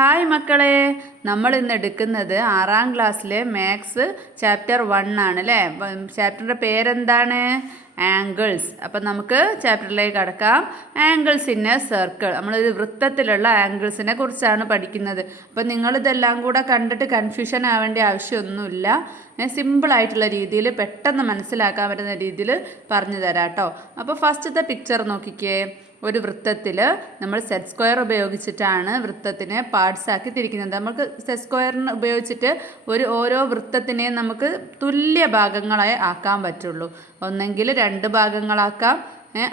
Hi മക്കളെ, നമ്മൾ ഇന്ന് എടുക്കുന്നത് 6ാം ക്ലാസ്സിലെ മാത്സ് ചാപ്റ്റർ 1 ആണ് അല്ലേ. ചാപ്റ്ററിൻ്റെ പേരെന്താണ്? ആംഗിൾസ്. അപ്പം നമുക്ക് ചാപ്റ്ററിലേക്ക് കടക്കാം. Angles in A circle. നമ്മളൊരു വൃത്തത്തിലുള്ള ആംഗിൾസിനെ കുറിച്ചാണ് പഠിക്കുന്നത്. അപ്പം നിങ്ങളിതെല്ലാം കൂടെ കണ്ടിട്ട് കൺഫ്യൂഷൻ ആവേണ്ട ആവശ്യമൊന്നുമില്ല. സിമ്പിളായിട്ടുള്ള രീതിയിൽ പെട്ടെന്ന് മനസ്സിലാക്കാൻ പറ്റുന്ന രീതിയിൽ പറഞ്ഞു തരാം കേട്ടോ. അപ്പോൾ ഫസ്റ്റത്തെ പിക്ചർ നോക്കിക്കേ. ഒരു വൃത്തത്തിൽ നമ്മൾ സെറ്റ് സ്ക്വയർ ഉപയോഗിച്ചിട്ടാണ് വൃത്തത്തിനെ പാർട്സ് ആക്കി തിരിക്കുന്നത്. നമുക്ക് സെറ്റ് സ്ക്വയറിന് ഉപയോഗിച്ചിട്ട് ഓരോ വൃത്തത്തിനെയും നമുക്ക് തുല്യ ഭാഗങ്ങളായി ആക്കാൻ പറ്റുള്ളൂ. ഒന്നെങ്കിൽ 2 ഭാഗങ്ങളാക്കാം,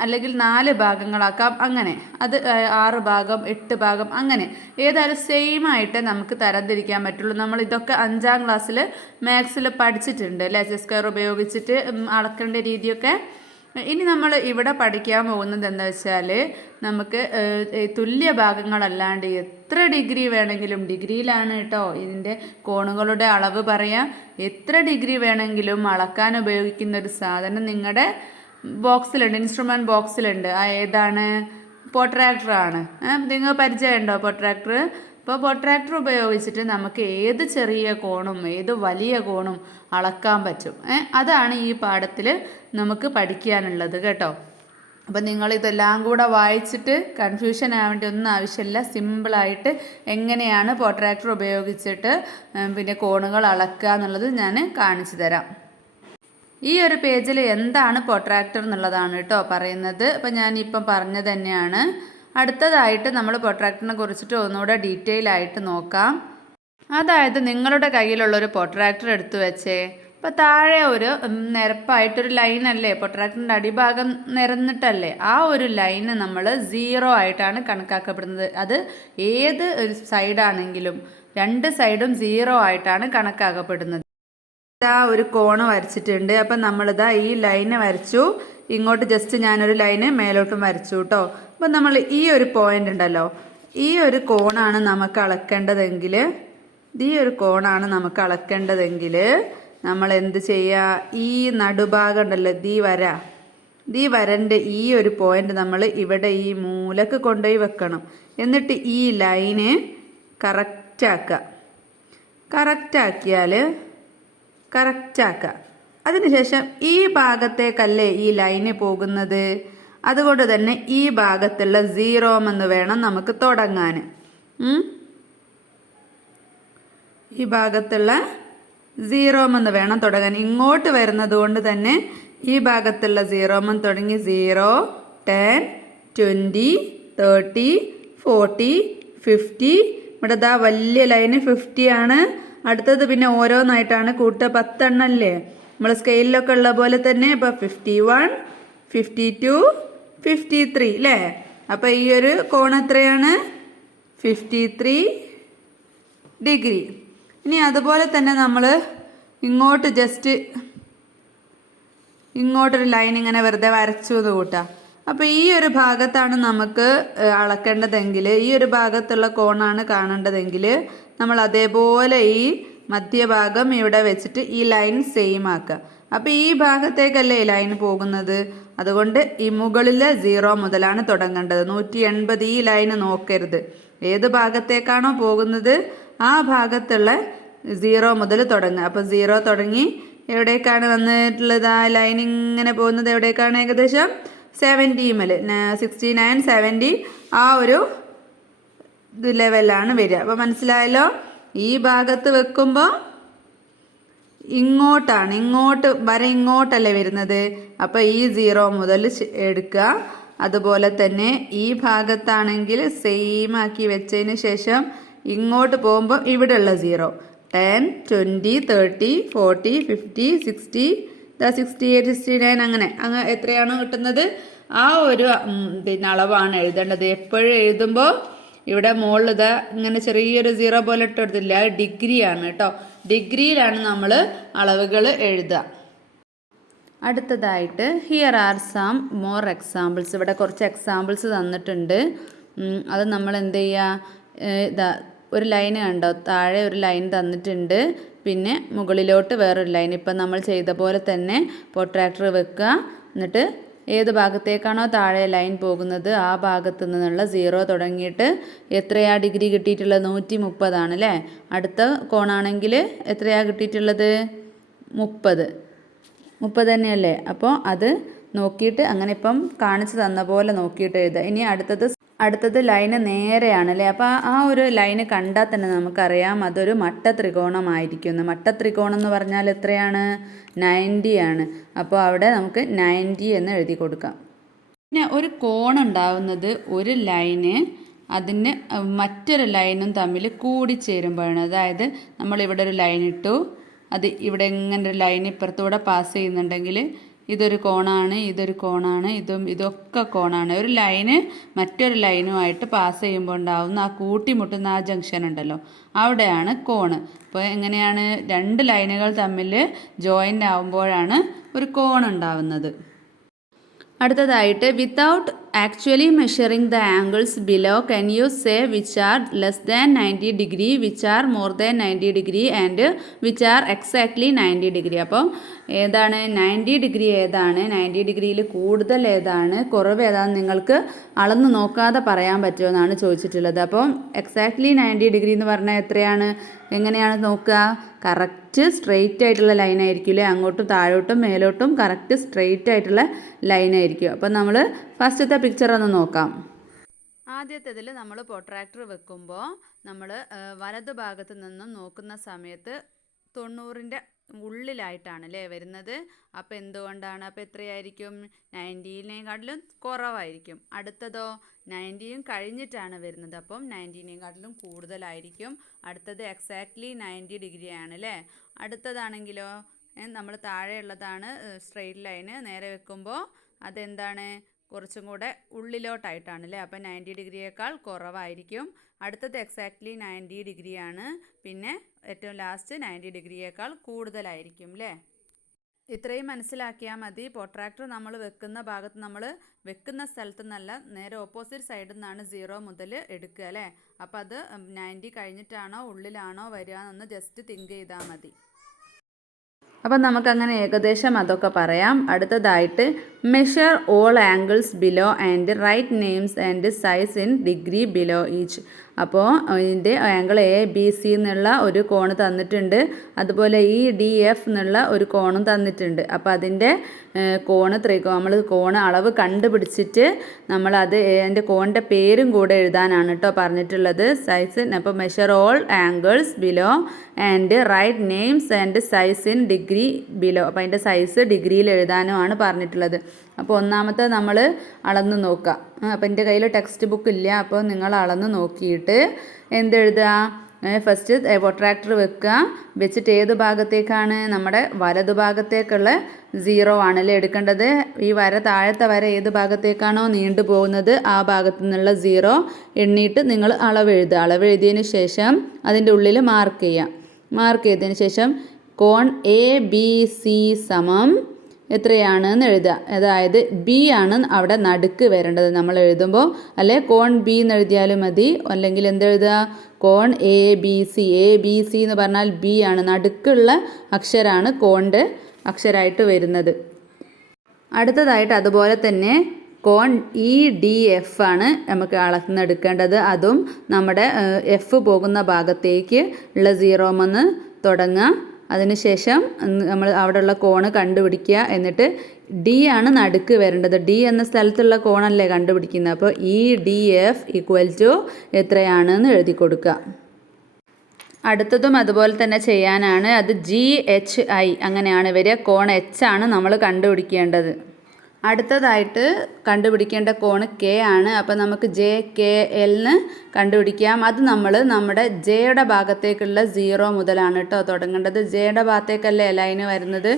അല്ലെങ്കിൽ 4 ഭാഗങ്ങളാക്കാം. അങ്ങനെ അത് 6 ഭാഗം 8 ഭാഗം അങ്ങനെ ഏതായാലും സെയിം ആയിട്ട് നമുക്ക് തരംതിരിക്കാൻ പറ്റുള്ളൂ. നമ്മൾ ഇതൊക്കെ 5ാം ക്ലാസ്സിൽ മാത്സിൽ പഠിച്ചിട്ടുണ്ട് അല്ലേ. സെറ്റ് സ്ക്വയർ ഉപയോഗിച്ചിട്ട് അളക്കേണ്ട രീതിയൊക്കെ. ഇനി നമ്മൾ ഇവിടെ പഠിക്കാൻ പോകുന്നത് എന്താ വെച്ചാൽ, നമുക്ക് തുല്യ ഭാഗങ്ങളല്ലാണ്ട് എത്ര ഡിഗ്രി വേണമെങ്കിലും, ഡിഗ്രിയിലാണ് കേട്ടോ ഇതിൻ്റെ കോണുകളുടെ അളവ് പറയാം, എത്ര ഡിഗ്രി വേണമെങ്കിലും അളക്കാൻ ഉപയോഗിക്കുന്ന ഒരു സാധനം നിങ്ങളുടെ ബോക്സിലുണ്ട്, ഇൻസ്ട്രുമെൻറ്റ് ബോക്സിലുണ്ട്. ഏതാണ്? പ്രൊട്രാക്ടറാണ്. നിങ്ങൾ പരിചയമുണ്ടോ പ്രൊട്രാക്ടർ? അപ്പോൾ പ്രൊട്രാക്ടർ ഉപയോഗിച്ചിട്ട് നമുക്ക് ഏത് ചെറിയ കോണും ഏത് വലിയ കോണും അളക്കാൻ പറ്റും. അതാണ് ഈ പാഠത്തിൽ നമുക്ക് പഠിക്കാനുള്ളത് കേട്ടോ. അപ്പം നിങ്ങളിതെല്ലാം കൂടെ വായിച്ചിട്ട് കൺഫ്യൂഷൻ ആവേണ്ട ഒന്നും ആവശ്യമില്ല. സിമ്പിളായിട്ട് എങ്ങനെയാണ് പ്രൊട്രാക്ടർ ഉപയോഗിച്ചിട്ട് പിന്നെ കോണുകൾ അളക്കുക എന്നുള്ളത് ഞാൻ കാണിച്ചു തരാം. ഈ ഒരു പേജിൽ എന്താണ് പ്രൊട്രാക്ടർ എന്നുള്ളതാണ് കേട്ടോ പറയുന്നത്. അപ്പം ഞാനിപ്പം പറഞ്ഞത് തന്നെയാണ്. അടുത്തതായിട്ട് നമ്മൾ പ്രൊട്രാക്ടറിനെ കുറിച്ചിട്ട് ഒന്നുകൂടെ ഡീറ്റെയിൽ ആയിട്ട് നോക്കാം. അതായത് നിങ്ങളുടെ കയ്യിലുള്ളൊരു പ്രൊട്രാക്ടർ എടുത്തു വെച്ചേ. അപ്പോൾ താഴെ ഒരു നിരപ്പായിട്ടൊരു ലൈനല്ലേ, പ്രൊട്രാക്ടറിൻ്റെ അടിഭാഗം നിരന്നിട്ടല്ലേ, ആ ഒരു ലൈന് നമ്മൾ 0 ആയിട്ടാണ് കണക്കാക്കപ്പെടുന്നത്. അത് ഏത് സൈഡാണെങ്കിലും 2 സൈഡും 0 ആയിട്ടാണ് കണക്കാക്കപ്പെടുന്നത്. ഒരു കോണ് വരച്ചിട്ടുണ്ട്. അപ്പം നമ്മളിതാ ഈ ലൈന് വരച്ചു. ഇങ്ങോട്ട് ജസ്റ്റ് ഞാനൊരു ലൈന് മേലോട്ടും വരച്ചു കേട്ടോ. അപ്പം നമ്മൾ ഈ ഒരു പോയിന്റ് ഉണ്ടല്ലോ, ഈ ഒരു കോണാണ് നമുക്ക് അളക്കേണ്ടതെങ്കിൽ, നമ്മൾ എന്ത് ചെയ്യുക? ഈ നടുഭാഗം ഉണ്ടല്ലോ, ഈ വരൻ്റെ ഈ ഒരു പോയിന്റ് നമ്മൾ ഇവിടെ ഈ മൂലക്ക് കൊണ്ടുപോയി വെക്കണം. എന്നിട്ട് ഈ ലൈന് കറക്റ്റാക്കുക. അതിനുശേഷം ഈ ഭാഗത്തേക്കല്ലേ ഈ ലൈന് പോകുന്നത്, അതുകൊണ്ട് തന്നെ ഈ ഭാഗത്തുള്ള 0 എന്ന് വേണം നമുക്ക് തുടങ്ങാൻ. ഈ ഭാഗത്തുള്ള 0 എന്ന് വേണം തുടങ്ങാൻ. ഇങ്ങോട്ട് വരുന്നത് കൊണ്ട് തന്നെ ഈ ഭാഗത്തുള്ള 0 എന്ന് തുടങ്ങി 0, 10, 20, 30, 40, 50. ഇവിടെ ദാ വലിയ ലൈന് 50 ആണ്. അടുത്തത് പിന്നെ ഓരോന്നായിട്ടാണ് കൂട്ടുക. 10 എണ്ണല്ലേ നമ്മൾ സ്കെയിലൊക്കെ ഉള്ള പോലെ തന്നെ. ഇപ്പോൾ 51, 52, 53 അല്ലേ. അപ്പോൾ ഈ ഒരു കോൺ എത്രയാണ്? 53 ഡിഗ്രി. ഇനി അതുപോലെ തന്നെ നമ്മൾ ഇങ്ങോട്ട് ജസ്റ്റ് ഇങ്ങോട്ടൊരു ലൈൻ ഇങ്ങനെ വെറുതെ വരച്ചു എന്ന് കൂട്ടാം. അപ്പോൾ ഈ ഒരു ഭാഗത്താണ് നമുക്ക് അളക്കേണ്ടതെങ്കിൽ, ഈ ഒരു ഭാഗത്തുള്ള കോണാണ് കാണേണ്ടതെങ്കിൽ നമ്മൾ അതേപോലെ ഈ മധ്യഭാഗം ഇവിടെ വെച്ചിട്ട് ഈ ലൈൻ സെയിം ആക്കുക. അപ്പോൾ ഈ ഭാഗത്തേക്കല്ലേ ഈ ലൈൻ പോകുന്നത്, അതുകൊണ്ട് ഈ മുകളിലെ 0 മുതലാണ് തുടങ്ങേണ്ടത്. 180 ഈ ലൈന് നോക്കരുത്. ഏത് ഭാഗത്തേക്കാണോ പോകുന്നത് ആ ഭാഗത്തുള്ള 0 മുതൽ തുടങ്ങുക. അപ്പോൾ 0 തുടങ്ങി എവിടേക്കാണ് വന്നിട്ടുള്ളത്? ആ ലൈൻ ഇങ്ങനെ പോകുന്നത് എവിടേക്കാണ്? ഏകദേശം 70 69 70 ആ ഒരു ലെവലാണ് വരിക. അപ്പോൾ മനസ്സിലായല്ലോ. ഈ ഭാഗത്ത് വെക്കുമ്പോൾ ഇങ്ങോട്ടല്ലേ വരുന്നത്. അപ്പോൾ ഈ 0 മുതൽ എടുക്കുക. അതുപോലെ തന്നെ ഈ ഭാഗത്താണെങ്കിൽ സെയിം ആക്കി വെച്ചതിന് ശേഷം ഇങ്ങോട്ട് പോകുമ്പോൾ ഇവിടെയുള്ള 0, 10, 20, 30, 40, 50, 60, 68, 69 അങ്ങനെ എത്രയാണോ കിട്ടുന്നത് ആ ഒരു പിന്നെ അളവാണ് എഴുതേണ്ടത്. എപ്പോഴും എഴുതുമ്പോൾ ഇവിടെ മുകളിൽ ഇതാ ഇങ്ങനെ ചെറിയൊരു 0 പോലെ ഇട്ടെടുത്തില്ല, അത് ഡിഗ്രിയാണ് കേട്ടോ. ഡിഗ്രിയിലാണ് നമ്മൾ അളവുകൾ എഴുതുക. അടുത്തതായിട്ട് here are some more examples. ഇവിടെ കുറച്ച് എക്സാമ്പിൾസ് തന്നിട്ടുണ്ട്. അത് നമ്മൾ എന്ത് ചെയ്യുക? ഒരു ലൈന് കണ്ടോ, താഴെ ഒരു ലൈൻ തന്നിട്ടുണ്ട്, പിന്നെ മുകളിലോട്ട് വേറൊരു ലൈൻ. ഇപ്പം നമ്മൾ ചെയ്ത പോലെ തന്നെ പ്രൊട്രാക്ടർ വെക്കുക. എന്നിട്ട് ഏത് ഭാഗത്തേക്കാണോ താഴെ ലൈൻ പോകുന്നത് ആ ഭാഗത്ത് നിന്നുള്ള 0 തുടങ്ങിയിട്ട് എത്രയാ ഡിഗ്രി കിട്ടിയിട്ടുള്ളത്? 130 അല്ലേ. അടുത്ത കോണാണെങ്കിൽ എത്രയാ കിട്ടിയിട്ടുള്ളത്? 30 തന്നെയല്ലേ. അപ്പോൾ അത് നോക്കിയിട്ട് അങ്ങനെ ഇപ്പം കാണിച്ചു തന്ന പോലെ നോക്കിയിട്ട് എഴുതുക. ഇനി അടുത്തത് ലൈന് നേരെയാണല്ലേ. അപ്പോൾ ആ ഒരു ലൈന് കണ്ടാൽ തന്നെ നമുക്കറിയാം അതൊരു മട്ടത്രികോണമായിരിക്കും. മട്ടത്രികോണം എന്ന് പറഞ്ഞാൽ എത്രയാണ്? 90 ആണ്. അപ്പോൾ അവിടെ നമുക്ക് 90 എന്ന് എഴുതി കൊടുക്കാം. പിന്നെ ഒരു കോണുണ്ടാവുന്നത് ഒരു ലൈന് അതിന് മറ്റൊരു ലൈനും തമ്മിൽ കൂടിച്ചേരുമ്പോഴാണ്. അതായത് നമ്മളിവിടെ ഒരു ലൈൻ ഇട്ടു, അത് ഇവിടെ ഇങ്ങനെ ഒരു ലൈൻ ഇപ്പുറത്തൂടെ പാസ് ചെയ്യുന്നുണ്ടെങ്കിൽ ഇതൊരു കോണാണ്, ഇതൊരു കോണാണ്, ഇതൊക്കെ കോണാണ്. ഒരു ലൈന് മറ്റൊരു ലൈനുമായിട്ട് പാസ് ചെയ്യുമ്പോൾ ഉണ്ടാവുന്ന ആ കൂട്ടിമുട്ടുന്ന ആ ജംഗ്ഷൻ ഉണ്ടല്ലോ, അവിടെയാണ് കോണ്. അപ്പോൾ എങ്ങനെയാണ്? 2 ലൈനുകൾ തമ്മിൽ ജോയിൻ്റ് ആവുമ്പോഴാണ് ഒരു കോൺ ഉണ്ടാവുന്നത്. അടുത്തതായിട്ട് without actually measuring the angles below can you say which are less than 90 degree, which are more than 90 degree and which are exactly 90 degree. അപ്പോൾ ഏതാണ് 90 ഡിഗ്രി, ഏതാണ് 90 ഡിഗ്രിയിൽ കൂടുതൽ, ഏതാണ് കുറവ്, ഏതാണെന്ന് നിങ്ങൾക്ക് അളന്ന് നോക്കാതെ പറയാൻ പറ്റുമോ എന്നാണ് ചോദിച്ചിട്ടുള്ളത്. അപ്പം എക്സാക്ട്ലി 90 ഡിഗ്രി എന്ന് പറഞ്ഞാൽ എത്രയാണ്? എങ്ങനെയാണ് നോക്കുക? കറക്റ്റ് സ്ട്രെയിറ്റ് ആയിട്ടുള്ള ലൈൻ ആയിരിക്കില്ലേ, അങ്ങോട്ടും താഴോട്ടും മേലോട്ടും കറക്റ്റ് സ്ട്രെയിറ്റ് ആയിട്ടുള്ള ലൈൻ ആയിരിക്കും. അപ്പം നമ്മൾ ഫസ്റ്റത്തെ പിക്ചർ ഒന്ന് നോക്കാം. ആദ്യത്തേതിൽ നമ്മൾ പ്രൊട്രാക്ടർ വെക്കുമ്പോൾ നമ്മൾ വലതുഭാഗത്ത് നിന്നും നോക്കുന്ന സമയത്ത് 90ൻ്റെ ഉള്ളിലായിട്ടാണ് അല്ലേ വരുന്നത്. അപ്പോൾ എന്തുകൊണ്ടാണ്? അപ്പോൾ എത്രയായിരിക്കും? 90നെക്കാട്ടിലും കുറവായിരിക്കും. അടുത്തതോ 90യും കഴിഞ്ഞിട്ടാണ് വരുന്നത്, അപ്പം 90നെക്കാട്ടിലും കൂടുതലായിരിക്കും. അടുത്തത് എക്സാക്ട്ലി 90 ഡിഗ്രി ആണ് അല്ലേ. അടുത്തതാണെങ്കിലോ നമ്മൾ താഴെയുള്ളതാണ് സ്ട്രെയിറ്റ് ലൈന്, നേരെ വെക്കുമ്പോൾ അതെന്താണ്? കുറച്ചും കൂടെ ഉള്ളിലോട്ടായിട്ടാണ് അല്ലേ. അപ്പം 90 ഡിഗ്രിയേക്കാൾ കുറവായിരിക്കും. അടുത്തത് എക്സാക്ട്ലി 90 ഡിഗ്രിയാണ്. പിന്നെ ഏറ്റവും ലാസ്റ്റ് 90 ഡിഗ്രിയേക്കാൾ കൂടുതലായിരിക്കും അല്ലേ. ഇത്രയും മനസ്സിലാക്കിയാൽ മതി. പ്രൊട്രാക്ടർ നമ്മൾ വെക്കുന്ന ഭാഗത്ത്, നമ്മൾ വെക്കുന്ന സ്ഥലത്ത് നിന്നല്ല, നേരെ ഓപ്പോസിറ്റ് സൈഡിൽ നിന്നാണ് 0 മുതൽ എടുക്കുക അല്ലേ. അപ്പോൾ അത് 90 കഴിഞ്ഞിട്ടാണോ ഉള്ളിലാണോ വരിക എന്നൊന്ന് ജസ്റ്റ് തിങ്ക് ചെയ്താൽ മതി. അപ്പം നമുക്കങ്ങനെ ഏകദേശം അതൊക്കെ പറയാം. അടുത്തതായിട്ട് measure all angles below and write names and size in degree below each. അപ്പോൾ ഇതിൻ്റെ ആംഗിൾ ABC എന്നുള്ള ഒരു കോണ് തന്നിട്ടുണ്ട്, അതുപോലെ EDF എന്നുള്ള ഒരു കോണും തന്നിട്ടുണ്ട്. അപ്പോൾ അതിൻ്റെ കോണ് നമ്മൾ കോണ് അളവ് കണ്ടുപിടിച്ചിട്ട് നമ്മളത് അതിൻ്റെ കോണിൻ്റെ പേരും കൂടെ എഴുതാനാണ് കേട്ടോ പറഞ്ഞിട്ടുള്ളത്. സൈസ്, അപ്പോൾ measure all angles below and write names and size in degree below. അപ്പോൾ അതിൻ്റെ സൈസ് ഡിഗ്രിയിൽ എഴുതാനുമാണ് പറഞ്ഞിട്ടുള്ളത്. അപ്പോൾ ഒന്നാമത്തെ നമ്മൾ അളന്ന് നോക്കുക. അപ്പോൾ എൻ്റെ കയ്യിൽ ടെക്സ്റ്റ് ബുക്ക് ഇല്ല, അപ്പോൾ നിങ്ങൾ അളന്ന് നോക്കിയിട്ട് എന്തെഴുതുക? ഫസ്റ്റ് പ്രൊട്രാക്ടർ വെക്കുക. വെച്ചിട്ട് ഏത് ഭാഗത്തേക്കാണ്? നമ്മുടെ വലതുഭാഗത്തേക്കുള്ള 0 ആണല്ലേ എടുക്കേണ്ടത്. ഈ താഴത്തെ വര ഏത് ഭാഗത്തേക്കാണോ നീണ്ടു പോകുന്നത് ആ ഭാഗത്തു നിന്നുള്ള 0 എണ്ണിയിട്ട് നിങ്ങൾ അളവെഴുതുക. അളവെഴുതിയതിന് ശേഷം അതിൻ്റെ ഉള്ളിൽ മാർക്ക് ചെയ്യാം. മാർക്ക് ചെയ്തതിന് ശേഷം കോൺ ABC സമം എത്രയാണെന്ന് എഴുതുക. അതായത് B ആണ് അവിടെ നടുക്ക് വരേണ്ടത് നമ്മൾ എഴുതുമ്പോൾ. അല്ലെ കോൺ B എന്ന് എഴുതിയാലും മതി, അല്ലെങ്കിൽ എന്തെഴുതുക? കോൺ ABC. ABC എന്ന് പറഞ്ഞാൽ B ആണ്, നടുക്കുള്ള അക്ഷരമാണ് കോണിൻ്റെ അക്ഷരമായിട്ട് വരുന്നത്. അടുത്തതായിട്ട് അതുപോലെ തന്നെ കോൺ EDF ആണ് നമുക്ക് അളന്നെടുക്കേണ്ടത്. അതും നമ്മുടെ F പോകുന്ന ഭാഗത്തേക്ക് ഉള്ള 0 എന്ന് തുടങ്ങുക. അതിനുശേഷം നമ്മൾ അവിടെയുള്ള കോണ് കണ്ടുപിടിക്കുക. എന്നിട്ട് D ആണ് നടുക്ക് വരേണ്ടത്. D എന്ന സ്ഥലത്തുള്ള കോണല്ലേ കണ്ടുപിടിക്കുന്നത്. അപ്പോൾ EDF ഈക്വൽ ടു എത്രയാണെന്ന് എഴുതി കൊടുക്കുക. അടുത്തതും അതുപോലെ തന്നെ ചെയ്യാനാണ്. അത് GHI അങ്ങനെയാണ് വരിക. കോൺ H ആണ് നമ്മൾ കണ്ടുപിടിക്കേണ്ടത്. അടുത്തതായിട്ട് കണ്ടുപിടിക്കേണ്ട കോണ് K ആണ്. അപ്പോൾ നമുക്ക് JKL കണ്ടുപിടിക്കാം. അത് നമ്മൾ നമ്മുടെ ജെയുടെ ഭാഗത്തേക്കുള്ള 0 മുതലാണ് കേട്ടോ തുടങ്ങേണ്ടത്. ജെയുടെ ഭാഗത്തേക്കല്ലേ ലൈന് വരുന്നത്,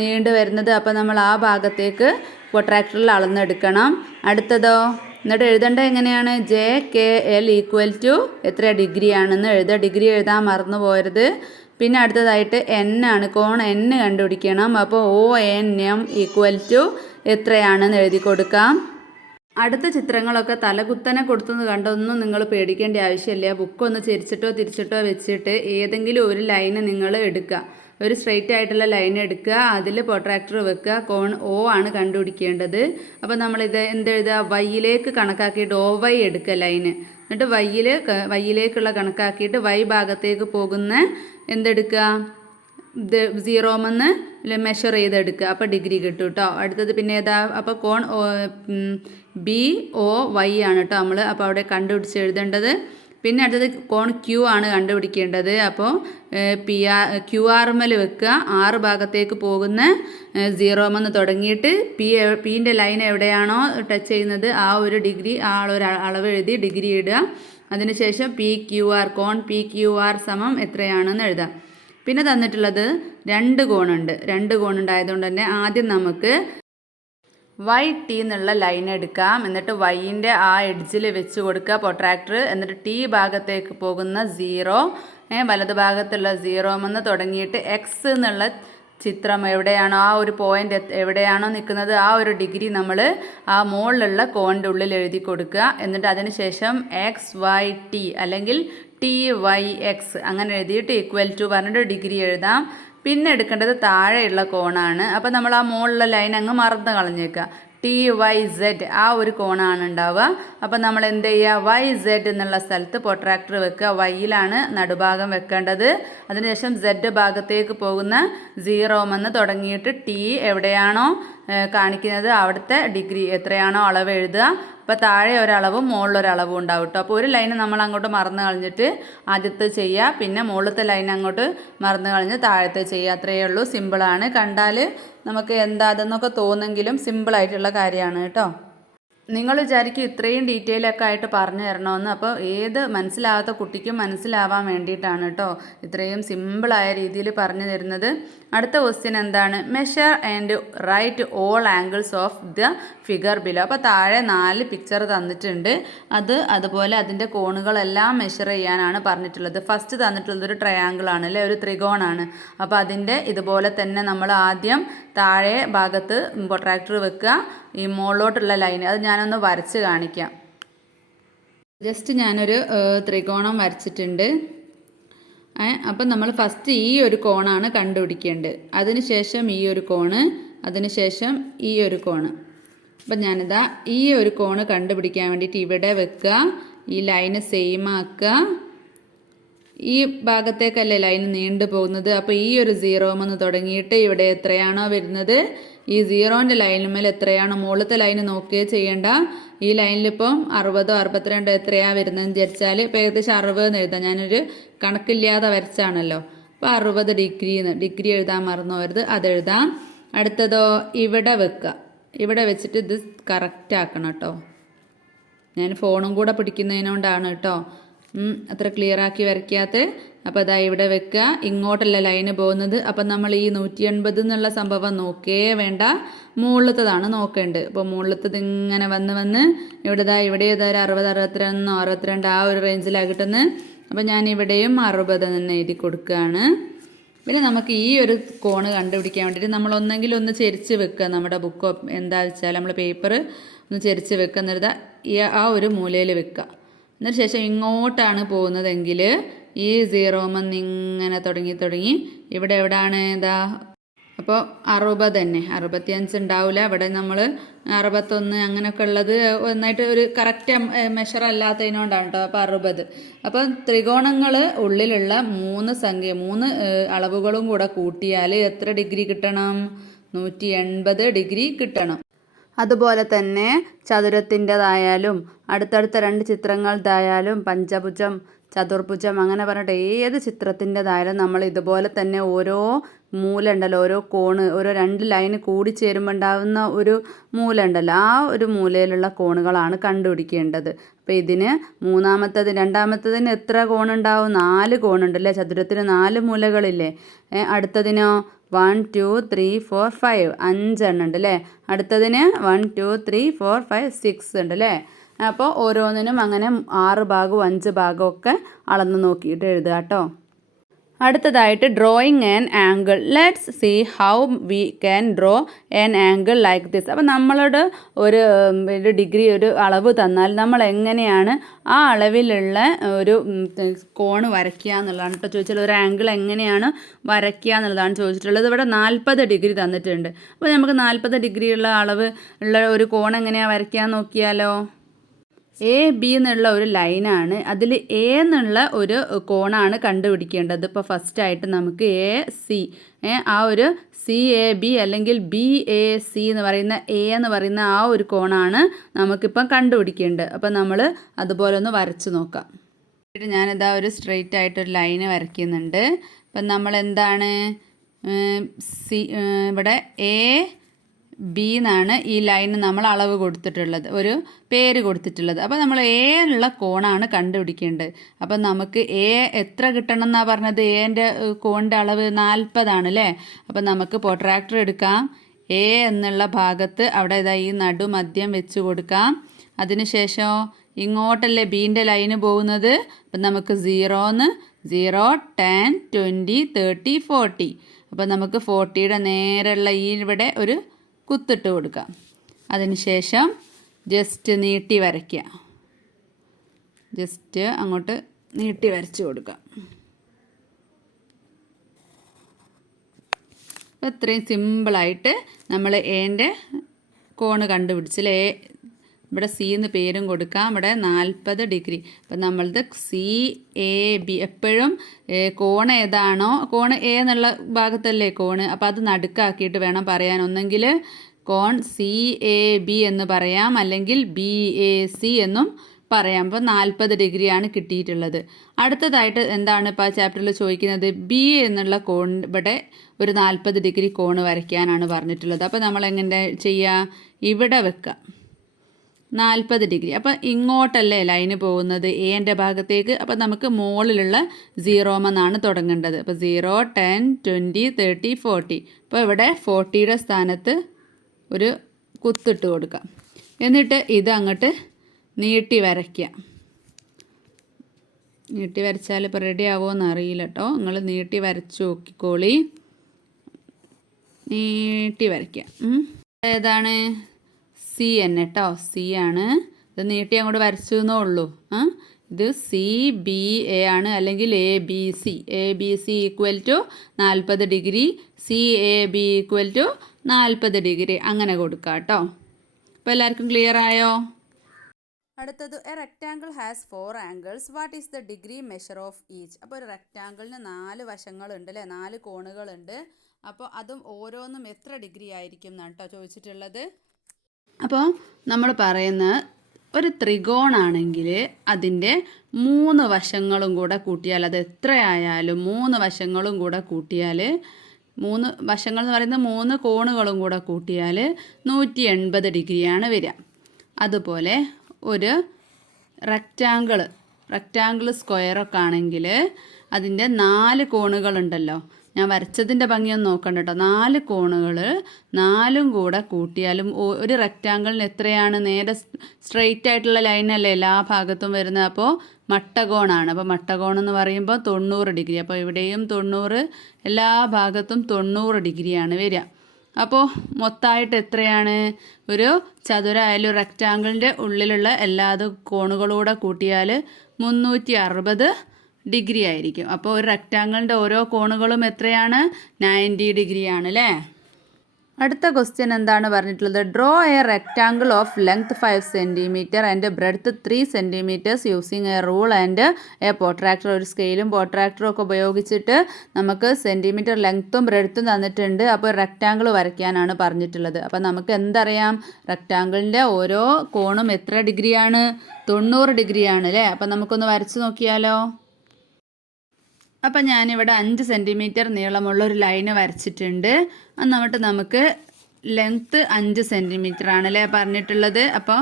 നീണ്ടു വരുന്നത്. അപ്പോൾ നമ്മൾ ആ ഭാഗത്തേക്ക് പ്രൊട്രാക്ടറിൽ അളന്നെടുക്കണം. അടുത്തതോ എന്നിട്ട് എഴുതേണ്ടത് എങ്ങനെയാണ്? JKL ഈക്വൽ ടു എത്ര ഡിഗ്രി ആണെന്ന് എഴുതുക. ഡിഗ്രി എഴുതാൻ മറന്നു പോകരുത്. പിന്നെ അടുത്തതായിട്ട് N ആണ്, കോൺ N കണ്ടുപിടിക്കണം. അപ്പോൾ ONM ഈക്വൽ ടു എത്രയാണെന്ന് എഴുതി കൊടുക്കാം. അടുത്ത ചിത്രങ്ങളൊക്കെ തലകുത്തനെ കൊടുത്തെന്ന് കണ്ടൊന്നും നിങ്ങൾ പേടിക്കേണ്ട ആവശ്യമില്ല. ബുക്കൊന്ന് ചെരിച്ചിട്ടോ തിരിച്ചിട്ടോ വെച്ചിട്ട് ഏതെങ്കിലും ഒരു ലൈന് നിങ്ങൾ എടുക്കുക. ഒരു സ്ട്രെയിറ്റ് ആയിട്ടുള്ള ലൈൻ എടുക്കുക, അതിൽ പ്രൊട്രാക്ടർ വെക്കുക, കോൺ ഒ ആണ് കണ്ടുപിടിക്കേണ്ടത്. അപ്പോൾ നമ്മളിത് എന്തെഴുതുക, വൈയിലേക്ക് കണക്കാക്കിയിട്ട് ഒ വൈ എടുക്കുക ലൈന്. എന്നിട്ട് വൈയിലേക്കുള്ള കണക്കാക്കിയിട്ട് വൈ ഭാഗത്തേക്ക് പോകുന്ന എന്തെടുക്കുക, ഇത് 0 മെഷർ ചെയ്തെടുക്കുക. അപ്പോൾ ഡിഗ്രി കിട്ടും കേട്ടോ. അടുത്തത് പിന്നെ ഏതാ, അപ്പോൾ കോൺ ബി ഒ വൈ ആണ് കേട്ടോ നമ്മൾ അപ്പോൾ അവിടെ കണ്ടുപിടിച്ച് എഴുതേണ്ടത്. പിന്നെ അടുത്തത് കോൺ ക്യൂ ആണ് കണ്ടുപിടിക്കേണ്ടത്. അപ്പോൾ ക്യു ആർമൽ വെക്കുക, 6 ഭാഗത്തേക്ക് പോകുന്ന 0 തുടങ്ങിയിട്ട് പീൻ്റെ ലൈൻ എവിടെയാണോ ടച്ച് ചെയ്യുന്നത് ആ ഒരു ഡിഗ്രി, ആ ഒരു അളവ് എഴുതി ഡിഗ്രി ഇടുക. അതിനുശേഷം പി ക്യു ആർ, കോൺ പി ക്യു ആർ സമം എത്രയാണെന്ന് എഴുതാം. പിന്നെ തന്നിട്ടുള്ളത് 2 കോണുണ്ട്. 2 കോണുണ്ടായതുകൊണ്ട് തന്നെ ആദ്യം നമുക്ക് വൈ ടി എന്നുള്ള ലൈൻ എടുക്കാം. എന്നിട്ട് വൈൻ്റെ ആ എഡ്ജിൽ വെച്ച് കൊടുക്കുക പ്രൊട്രാക്ടർ. എന്നിട്ട് ടി ഭാഗത്തേക്ക് പോകുന്ന 0, വലത് ഭാഗത്തുള്ള 0 തുടങ്ങിയിട്ട് എക്സ് എന്നുള്ള ചിത്രം എവിടെയാണോ ആ ഒരു പോയിന്റ് എവിടെയാണോ നിൽക്കുന്നത് ആ ഒരു ഡിഗ്രി നമ്മൾ ആ മുകളിലുള്ള കോണിൻ്റെ ഉള്ളിൽ എഴുതി കൊടുക്കുക. എന്നിട്ട് അതിന് ശേഷം എക്സ് വൈ ടി അല്ലെങ്കിൽ ടി വൈ എക്സ് അങ്ങനെ എഴുതിയിട്ട് ഈക്വൽ ടു പറഞ്ഞിട്ട് ഡിഗ്രി എഴുതാം. പിന്നെ എടുക്കേണ്ടത് താഴെയുള്ള കോണാണ്. അപ്പോൾ നമ്മൾ ആ മുകളിലുള്ള ലൈൻ അങ്ങ് മറന്ന് കളഞ്ഞേക്കുക. ടി വൈ സെഡ് ആ ഒരു കോണാണ് ഉണ്ടാവുക. അപ്പോൾ നമ്മൾ എന്ത് ചെയ്യുക, വൈ സെഡ് എന്നുള്ള സ്ഥലത്ത് പ്രൊട്രാക്ടർ വെക്കുക. വൈയിലാണ് നടുഭാഗം വെക്കേണ്ടത്. അതിനുശേഷം സെഡ് ഭാഗത്തേക്ക് പോകുന്ന 0 തുടങ്ങിയിട്ട് ടി എവിടെയാണോ കാണിക്കുന്നത് അവിടുത്തെ ഡിഗ്രി എത്രയാണോ അളവ് എഴുതുക. അപ്പോൾ താഴെ ഒരളവും മുകളിലൊരളവും ഉണ്ടാവും കേട്ടോ. അപ്പോൾ ഒരു ലൈൻ നമ്മൾ അങ്ങോട്ട് മറന്നു കളഞ്ഞിട്ട് ആദ്യത്തെ ചെയ്യുക, പിന്നെ മുകളിലത്തെ ലൈൻ അങ്ങോട്ട് മറന്നു കളഞ്ഞ് താഴത്തെ ചെയ്യുക. അത്രയേ ഉള്ളൂ. സിമ്പിളാണ്. കണ്ടാൽ നമുക്ക് എന്താ അതെന്നൊക്കെ തോന്നെങ്കിലും സിമ്പിളായിട്ടുള്ള കാര്യമാണ് കേട്ടോ. നിങ്ങൾ വിചാരിക്കും ഇത്രയും ഡീറ്റെയിലൊക്കെ ആയിട്ട് പറഞ്ഞു തരണമെന്ന്. അപ്പോൾ ഏത് മനസ്സിലാവാത്ത കുട്ടിക്കും മനസ്സിലാവാൻ വേണ്ടിയിട്ടാണ് കേട്ടോ ഇത്രയും സിമ്പിളായ രീതിയിൽ പറഞ്ഞു തരുന്നത്. അടുത്ത ക്വസ്റ്റ്യൻ എന്താണ്, measure and write all angles of the figure below. അപ്പോൾ താഴെ 4 പിക്ചർ തന്നിട്ടുണ്ട്. അതുപോലെ അതിൻ്റെ കോണുകളെല്ലാം മെഷർ ചെയ്യാനാണ് പറഞ്ഞിട്ടുള്ളത്. ഫസ്റ്റ് തന്നിട്ടുള്ളത് ഒരു ട്രയാങ്കിൾ ആണ് അല്ലേ, ഒരു ത്രികോണാണ്. അപ്പോൾ അതിൻ്റെ ഇതുപോലെ തന്നെ നമ്മൾ ആദ്യം താഴെ ഭാഗത്ത് പ്രൊട്രാക്ടർ വെക്കുക. ഈ മുകളിലോട്ടുള്ള ലൈൻ അത് ഞാനൊന്ന് വരച്ച് കാണിക്കാം. ജസ്റ്റ് ഞാനൊരു ത്രികോണം വരച്ചിട്ടുണ്ട്. അപ്പം നമ്മൾ ഫസ്റ്റ് ഈ ഒരു കോണാണ് കണ്ടുപിടിക്കേണ്ടത്. അതിനുശേഷം ഈ ഒരു കോണ്, അതിനുശേഷം ഈ ഒരു കോണ്. അപ്പം ഞാനിതാ ഈ ഒരു കോണ് കണ്ടുപിടിക്കാൻ വേണ്ടിയിട്ട് ഇവിടെ വെക്കുക. ഈ ലൈന് സെയിം ആക്കുക. ഈ ഭാഗത്തേക്കല്ലേ ലൈൻ നീണ്ടു പോകുന്നത്. അപ്പോൾ ഈ ഒരു 0 തുടങ്ങിയിട്ട് ഇവിടെ എത്രയാണോ വരുന്നത് ഈ 0ൻ്റെ ലൈനുമേൽ എത്രയാണോ മുകളിലത്തെ ലൈന് നോക്കുകയോ ചെയ്യേണ്ട. ഈ ലൈനിലിപ്പം 60 62 എത്രയാണ് വരുന്നതെന്ന് വിചാരിച്ചാൽ ഇപ്പോൾ ഏകദേശം 60 എഴുതാം. ഞാനൊരു കണക്കില്ലാതെ വരച്ചാണല്ലോ. അപ്പോൾ 60 ഡിഗ്രി എഴുതാൻ മറന്നുപോകരുത്, അതെഴുതാം. അടുത്തതോ ഇവിടെ വെക്കുക. ഇവിടെ വെച്ചിട്ട് ഇത് കറക്റ്റ് ആക്കണം കേട്ടോ. ഞാൻ ഫോണും കൂടെ പിടിക്കുന്നതിനോണ്ടാണ് കേട്ടോ അത്ര ക്ലിയർ ആക്കി വരയ്ക്കാത്ത. അപ്പോൾ അതാ ഇവിടെ വെക്കുക. ഇങ്ങോട്ടല്ല ലൈന് പോകുന്നത്. അപ്പം നമ്മൾ ഈ 180 എന്നുള്ള സംഭവം നോക്കേ വേണ്ട, മുകളിലത്തതാണ് നോക്കേണ്ടത്. അപ്പോൾ മുകളിലത്തത് ഇങ്ങനെ വന്ന് ഇവിടെ ഇവിടെ ഏതായാലും 60 61 62 ആ ഒരു റേഞ്ചിലാണ് കിട്ടുന്നത്. അപ്പോൾ ഞാൻ ഇവിടെയും 60 തന്നെ എഴുതി കൊടുക്കുകയാണ്. പിന്നെ നമുക്ക് ഈ ഒരു കോണ് കണ്ടുപിടിക്കാൻ വേണ്ടിയിട്ട് നമ്മൾ ഒന്നെങ്കിലും ഒന്ന് ചെരിച്ച് വെക്കുക. നമ്മുടെ ബുക്കോ എന്താ വെച്ചാൽ നമ്മൾ പേപ്പർ ഒന്ന് ചെരിച്ച് വെക്കുക. എന്നിട്ട് ആ ഒരു മൂലയിൽ വെക്കുക. എന്നിട്ട് ശേഷം ഇങ്ങോട്ടാണ് പോകുന്നതെങ്കിൽ ഈ 0 ഇങ്ങനെ തുടങ്ങി ഇവിടെ എവിടെയാണ് ഇതാ. അപ്പോൾ 60 തന്നെ, 65 ഉണ്ടാവില്ല. ഇവിടെ നമ്മൾ 61 അങ്ങനെയൊക്കെ ഉള്ളത് നന്നായിട്ട് ഒരു കറക്റ്റ് മെഷർ അല്ലാത്തതിനോണ്ടാണ് കേട്ടോ. അപ്പോൾ 60. അപ്പം ത്രികോണങ്ങൾ ഉള്ളിലുള്ള 3 അളവുകളും കൂടെ കൂട്ടിയാൽ എത്ര ഡിഗ്രി കിട്ടണം, 180 ഡിഗ്രി കിട്ടണം. അതുപോലെ തന്നെ ചതുരത്തിൻ്റെതായാലും അടുത്തടുത്ത 2 ചിത്രങ്ങളുടേതായാലും പഞ്ചഭുജം ചതുർഭുജം അങ്ങനെ പറഞ്ഞിട്ട് ഏത് ചിത്രത്തിൻ്റെതായാലും നമ്മൾ ഇതുപോലെ തന്നെ ഓരോ മൂല ഉണ്ടല്ലോ, ഓരോ കോണ്, ഓരോ 2 ലൈന് കൂടി ചേരുമ്പോൾ ഉണ്ടാകുന്ന ഒരു മൂല ഉണ്ടല്ലോ, ആ ഒരു മൂലയിലുള്ള കോണുകളാണ് കണ്ടുപിടിക്കേണ്ടത്. അപ്പോൾ ഇതിന് രണ്ടാമത്തതിന് എത്ര കോണുണ്ടാവും, 4 കോണുണ്ടല്ലേ. ചതുരത്തിന് 4 മൂലകളില്ലേ. അടുത്തതിനോ 1 2 3 4 5 5 എണ്ണം ഉണ്ട് അല്ലേ. അടുത്തതിന് 1 2 3 4 5 6 ഉണ്ട് അല്ലേ. അപ്പോൾ ഓരോന്നിനും അങ്ങനെ 6 ഭാഗവും 5 ഭാഗവും ഒക്കെ അളന്ന് നോക്കിയിട്ട് എഴുതുക കേട്ടോ. അടുത്തതായിട്ട് drawing an angle. Let's see how we can draw an angle like this. അപ്പോൾ നമ്മളോട് ഒരു ഡിഗ്രി ഒരു അളവ് തന്നാൽ നമ്മൾ എങ്ങനെയാണ് ആ അളവിലുള്ള ഒരു കോണ് വരയ്ക്കുക എന്നുള്ളതാണ് കേട്ടോ ചോദിച്ചാൽ. ഒരു ആംഗിൾ എങ്ങനെയാണ് വരയ്ക്കുക എന്നുള്ളതാണ് ചോദിച്ചിട്ടുള്ളത്. ഇവിടെ 40 ഡിഗ്രി തന്നിട്ടുണ്ട്. അപ്പോൾ നമുക്ക് 40 ഡിഗ്രി ഉള്ള അളവ് ഉള്ള ഒരു കോൺ എങ്ങനെയാണ് വരയ്ക്കുക നോക്കിയാലോ. എ ബി എന്നുള്ള ഒരു ലൈനാണ്. അതിൽ എ എന്നുള്ള ഒരു കോണാണ് കണ്ടുപിടിക്കേണ്ടത്. ഇപ്പോൾ ഫസ്റ്റായിട്ട് നമുക്ക് എ സി ആ ഒരു സി എ ബി അല്ലെങ്കിൽ ബി എ സി എന്ന് പറയുന്ന എ എന്ന് പറയുന്ന ആ ഒരു കോണാണ് നമുക്കിപ്പം കണ്ടുപിടിക്കേണ്ടത്. അപ്പം നമ്മൾ അതുപോലെ ഒന്ന് വരച്ച് നോക്കാം. ഞാനിതാ ഒരു സ്ട്രെയിറ്റ് ആയിട്ടൊരു ലൈന് വരയ്ക്കുന്നുണ്ട്. അപ്പം നമ്മൾ എന്താണ് സി ഇവിടെ എ ബി എന്നാണ് ഈ ലൈന് നമ്മൾ അളവ് കൊടുത്തിട്ടുള്ളത്, ഒരു പേര് കൊടുത്തിട്ടുള്ളത്. അപ്പോൾ നമ്മൾ എ ഉള്ള കോണാണ് കണ്ടുപിടിക്കേണ്ടത്. അപ്പം നമുക്ക് എ എത്ര കിട്ടണം എന്നാണ് പറഞ്ഞത്? എൻ്റെ കോണിൻ്റെ അളവ് 40 അല്ലേ. അപ്പം നമുക്ക് പ്രൊട്രാക്ടർ എടുക്കാം. എ എന്നുള്ള ഭാഗത്ത് അവിടെ ഇതാ ഈ നടുമധ്യം വെച്ച് കൊടുക്കാം. അതിനുശേഷം ഇങ്ങോട്ടല്ലേ ബീൻ്റെ ലൈന് പോകുന്നത്. അപ്പം നമുക്ക് 0, 10, 20, 30, 40. അപ്പം നമുക്ക് 40യുടെ നേരെയുള്ള ഈ ഇവിടെ ഒരു കുത്തിട്ട് കൊടുക്കാം. അതിനുശേഷം ജസ്റ്റ് നീട്ടി വരയ്ക്കുക. ജസ്റ്റ് അങ്ങോട്ട് നീട്ടി വരച്ച് കൊടുക്കാം. അപ്പോൾ ഇത്രയും സിമ്പിളായിട്ട് നമ്മൾ എൻ്റെ കോണ് കണ്ടുപിടിച്ചില്ലേ. ഇവിടെ സി എന്ന് പേരും കൊടുക്കാം. ഇവിടെ 40 ഡിഗ്രി. അപ്പം നമ്മളത് സി എ ബി. എപ്പോഴും കോൺ ഏതാണോ, കോൺ എ എന്നുള്ള ഭാഗത്തല്ലേ കോണ്, അപ്പോൾ അത് നടുക്കാക്കിയിട്ട് വേണം പറയാൻ. ഒന്നെങ്കിൽ കോൺ സി എ ബി എന്ന് പറയാം, അല്ലെങ്കിൽ ബി എ സി എന്നും പറയാം. അപ്പോൾ 40 ഡിഗ്രിയാണ് കിട്ടിയിട്ടുള്ളത്. അടുത്തതായിട്ട് എന്താണ് ഇപ്പോൾ ചാപ്റ്ററിൽ ചോദിക്കുന്നത്? ബി എന്നുള്ള കോൺ ഇവിടെ ഒരു 40 ഡിഗ്രി കോണ് വരയ്ക്കാനാണ് പറഞ്ഞിട്ടുള്ളത്. അപ്പോൾ നമ്മൾ എങ്ങനെ ചെയ്യുക? ഇവിടെ വെക്കുക 40 ഡിഗ്രി. അപ്പോൾ ഇങ്ങോട്ടല്ലേ ലൈന് പോകുന്നത് എൻ്റെ ഭാഗത്തേക്ക്. അപ്പോൾ നമുക്ക് മുകളിലുള്ള 0 എന്നാണ് തുടങ്ങേണ്ടത്. അപ്പോൾ 0, 10, 20, 30, 40. അപ്പോൾ ഇവിടെ 40യുടെ സ്ഥാനത്ത് ഒരു കുത്തിട്ട് കൊടുക്കാം. എന്നിട്ട് ഇത് അങ്ങോട്ട് നീട്ടി വരയ്ക്കുക. നീട്ടി വരച്ചാൽ ഇപ്പോൾ റെഡി ആവുമോയെന്ന് അറിയില്ല കേട്ടോ. നിങ്ങൾ നീട്ടി വരച്ച് നോക്കിക്കോളി. നീട്ടി വരയ്ക്കുക. ഏതാണ്? സി തന്നെ കേട്ടോ, സി ആണ്. ഇത് നീട്ടി അങ്ങോട്ട് വരച്ചു എന്നേ ഉള്ളൂ. ഇത് സി ബി എ ആണ്, അല്ലെങ്കിൽ A B C. A B C equal to 40 degree, C A B equal to 40 degree, അങ്ങനെ കൊടുക്കുക കേട്ടോ. അപ്പോൾ എല്ലാവർക്കും ക്ലിയർ ആയോ? അടുത്തത് a rectangle has 4 angles. What is the degree measure of each? അപ്പോൾ ഒരു റെക്റ്റാങ്കിളിന് 4 വശങ്ങളുണ്ട് അല്ലേ, 4 കോണുകളുണ്ട്. അപ്പോൾ അതും ഓരോന്നും എത്ര ഡിഗ്രി ആയിരിക്കും എന്നാണ് കേട്ടോ ചോദിച്ചിട്ടുള്ളത്. അപ്പോൾ നമ്മൾ പറയുന്ന ഒരു ത്രികോണാണെങ്കിൽ അതിൻ്റെ 3 വശങ്ങളും കൂടെ കൂട്ടിയാൽ, അത് എത്രയായാലും 3 വശങ്ങളും കൂടെ കൂട്ടിയാൽ, 3 വശങ്ങൾ എന്ന് പറയുന്നത് 3 കോണുകളും കൂടെ കൂട്ടിയാൽ 180 ഡിഗ്രിയാണ് വരിക. അതുപോലെ ഒരു റെക്റ്റാങ്കിൾ സ്ക്വയറൊക്കെ ആണെങ്കിൽ അതിൻ്റെ 4 കോണുകളുണ്ടല്ലോ. ഞാൻ വരച്ചതിൻ്റെ ഭംഗിയൊന്നും നോക്കണ്ട കേട്ടോ. 4 കോണുകൾ 4ഉം കൂടെ കൂട്ടിയാലും ഒരു റെക്റ്റാങ്കിളിന് എത്രയാണ്? നേരെ സ്ട്രെയിറ്റ് ആയിട്ടുള്ള ലൈനല്ലേ എല്ലാ ഭാഗത്തും വരുന്നത്. അപ്പോൾ മട്ടകോണാണ്. അപ്പോൾ മട്ടകോൺ എന്ന് പറയുമ്പോൾ 90 ഡിഗ്രി. അപ്പോൾ ഇവിടെയും 90, എല്ലാ ഭാഗത്തും 90 ഡിഗ്രിയാണ് വരിക. അപ്പോൾ മൊത്തമായിട്ട് എത്രയാണ്? ഒരു ചതുരായാലും റെക്റ്റാങ്കിളിൻ്റെ ഉള്ളിലുള്ള എല്ലാ കോണുകളൂടെ കൂട്ടിയാൽ 360 ഡിഗ്രി ആയിരിക്കും. അപ്പോൾ ഒരു റെക്റ്റാങ്കിളിൻ്റെ ഓരോ കോണുകളും എത്രയാണ്? 90 ഡിഗ്രിയാണ് അല്ലേ. അടുത്ത ക്വസ്റ്റ്യൻ എന്താണ് പറഞ്ഞിട്ടുള്ളത്? Draw A rectangle of length 5 centimetre and breadth 3 centimetres using A rule and A protractor. ഒരു സ്കെയിലും പ്രൊട്രാക്ടറും ഒക്കെ ഉപയോഗിച്ചിട്ട് നമുക്ക് സെൻറ്റിമീറ്റർ ലെങ്ത്തും ബ്രെഡ്ത്തും തന്നിട്ടുണ്ട്. അപ്പോൾ റെക്റ്റാങ്കിൾ വരയ്ക്കാനാണ് പറഞ്ഞിട്ടുള്ളത്. അപ്പോൾ നമുക്ക് എന്തറിയാം? റെക്റ്റാങ്കിളിൻ്റെ ഓരോ കോണും എത്ര ഡിഗ്രിയാണ്? 90 ഡിഗ്രിയാണ് അല്ലേ. അപ്പോൾ നമുക്കൊന്ന് വരച്ച് നോക്കിയാലോ. അപ്പം ഞാനിവിടെ 5 സെൻറ്റിമീറ്റർ നീളമുള്ള ഒരു ലൈന് വരച്ചിട്ടുണ്ട്. എന്നിട്ട് നമുക്ക് ലെങ്ത്ത് 5 സെൻറ്റിമീറ്റർ ആണല്ലേ പറഞ്ഞിട്ടുള്ളത്. അപ്പോൾ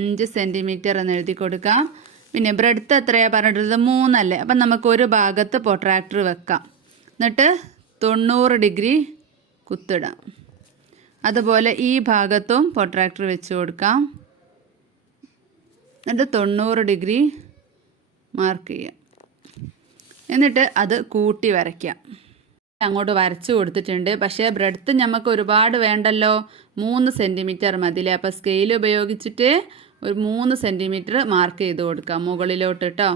5 സെൻറ്റിമീറ്റർ എന്ന് എഴുതി കൊടുക്കാം. പിന്നെ ബ്രെഡ്ത്ത് എത്രയാണ് പറഞ്ഞിട്ടുള്ളത്? 3 അല്ലേ. അപ്പം നമുക്ക് ഒരു ഭാഗത്ത് പ്രൊട്രാക്ടർ വെക്കാം. എന്നിട്ട് 90 ഡിഗ്രി കുത്തിടാം. അതുപോലെ ഈ ഭാഗത്തും പ്രൊട്രാക്ടർ വെച്ച് കൊടുക്കാം. എന്നിട്ട് 90 ഡിഗ്രി മാർക്ക് ചെയ്യാം. എന്നിട്ട് അത് കൂട്ടി വരയ്ക്കാം. അങ്ങോട്ട് വരച്ചു കൊടുത്തിട്ടുണ്ട്. പക്ഷേ ബ്രെഡ്ത്ത് നമുക്ക് ഒരുപാട് വേണ്ടല്ലോ, 3 സെൻറ്റിമീറ്റർ മതില്ലേ. അപ്പോൾ സ്കെയിൽ ഉപയോഗിച്ചിട്ട് ഒരു 3 സെൻറ്റിമീറ്റർ മാർക്ക് ചെയ്ത് കൊടുക്കാം മുകളിലോട്ട് കേട്ടോ.